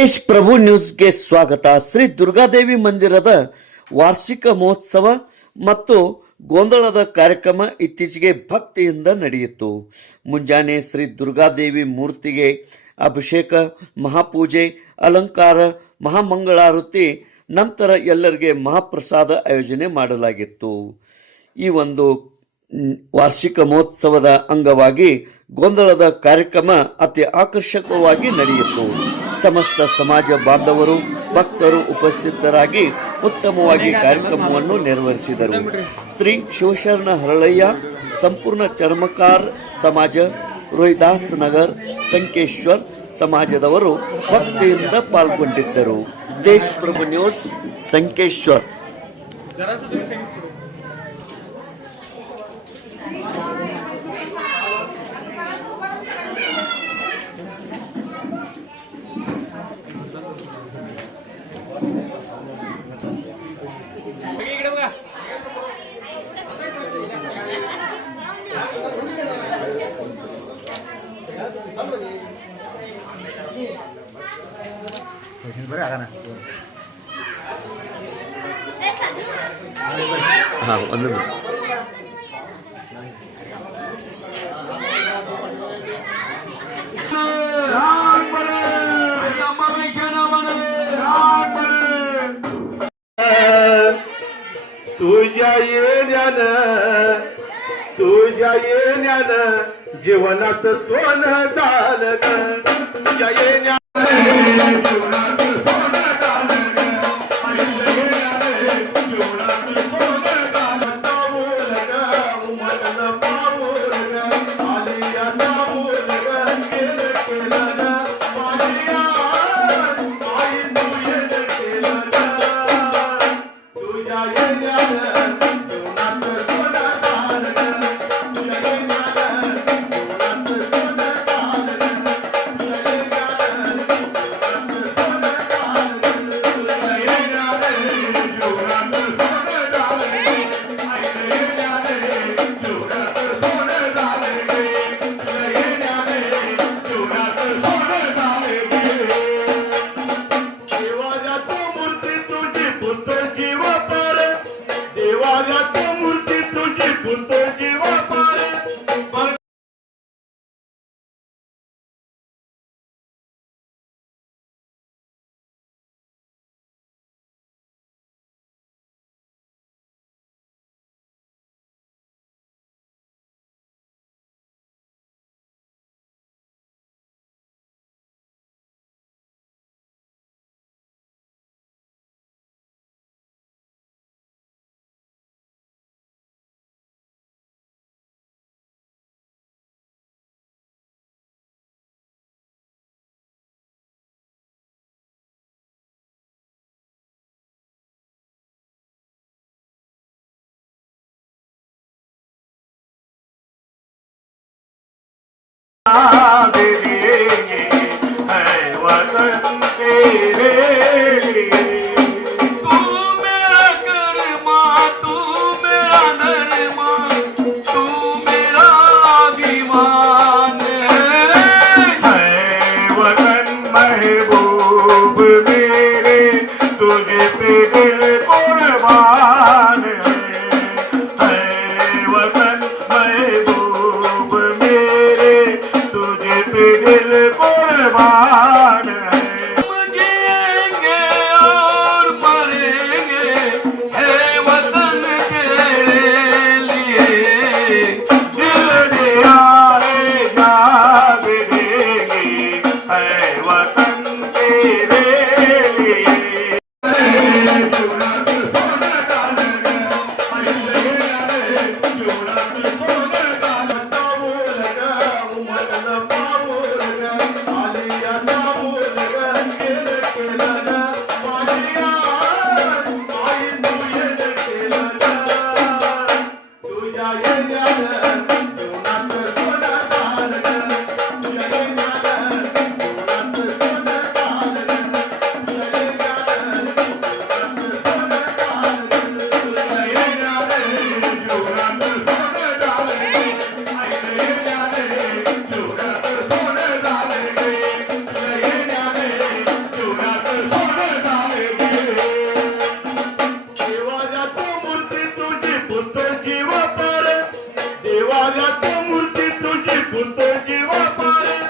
ದೇಶ್ ಪ್ರಭು ನ್ಯೂಸ್ಗೆ ಸ್ವಾಗತ. ಶ್ರೀ ದುರ್ಗಾದೇವಿ ಮಂದಿರದ ವಾರ್ಷಿಕ ಮಹೋತ್ಸವ ಮತ್ತು ಗೊಂದಳದ ಕಾರ್ಯಕ್ರಮ ಇತ್ತೀಚೆಗೆ ಭಕ್ತಿಯಿಂದ ನಡೆಯಿತು. ಮುಂಜಾನೆ ಶ್ರೀ ದುರ್ಗಾದೇವಿ ಮೂರ್ತಿಗೆ ಅಭಿಷೇಕ, ಮಹಾಪೂಜೆ, ಅಲಂಕಾರ, ಮಹಾಮಂಗಳಾರತಿ, ನಂತರ ಎಲ್ಲರಿಗೆ ಮಹಾಪ್ರಸಾದ ಆಯೋಜನೆ ಮಾಡಲಾಗಿತ್ತು. ಈ ಒಂದು ವಾರ್ಷಿಕ ಮಹೋತ್ಸವದ ಅಂಗವಾಗಿ ಗೊಂದಳದ ಕಾರ್ಯಕ್ರಮ ಅತಿ ಆಕರ್ಷಕವಾಗಿ ನಡೆಯಿತು. ಸಮಸ್ತ ಸಮಾಜ ಬಾಂಧವರು, ಭಕ್ತರು ಉಪಸ್ಥಿತರಾಗಿ ಉತ್ತಮವಾಗಿ ಕಾರ್ಯಕ್ರಮವನ್ನು ನೆರವೇರಿಸಿದರು. ಶ್ರೀ ಶಿವಶರಣ ಹರಳಯ್ಯ ಸಂಪೂರ್ಣ ಚರ್ಮಕಾರ ಸಮಾಜ, ರೋಹಿದಾಸ್ ನಗರ್, ಸಂಕೇಶ್ವರ್ ಸಮಾಜದವರು ಭಕ್ತಿಯಿಂದ ಪಾಲ್ಗೊಂಡಿದ್ದರು. ದೇಶ್ ಪ್ರಭು ನ್ಯೂಸ್, ಸಂಕೇಶ್ವರ್. बरं आगा ना हां ಒಂದು तुझ्या येण्यानं जीवनात सोनं झालं ग. तुझ्या येण्यानं जीवनात सोनं झालं ग. जीवनात सोनं झालं. पाऊल ग, उमललं पाऊल ग. आलिया पाऊल ग, केलं केलं ग. माझिया आई तू येणं केलं ग. तुझ्या येण्यानं जीवनात सोनं झालं ग. तुझ्या येण्यानं जीवनात सोनं झालं ग. तुझ्या येण्यानं जीवनात सोनं झालं ग. तुझ्या येण्यानं जीवनात सोनं झालं ग. तुझ्या येण्यानं जीवनात सोनं झालं ग. तुझ्या येण्यानं जीवनात सोनं झालं ग. देवाऱ्यात मूर्ती तुझी पुत जीव पार. देवाऱ्यात मूर्ती तुझी पुत जीव पार. देंगे है वतन तेरे लिए. तू मेरा कर्मा, तू मेरा नरमा, तू मेरा अभिमान है वतन महबूब मेरे. तुझे पे दिल कुर्बान है वतन महबूब मेरे. तुझे पे दिल कुर्बान है. जिएंगे और मरेंगे है वतन तेरे लिए. दिल दिया है जान देंगे है वतन तेरे लिए. जीवनात सोनं झालं ग. जीवनात सोनं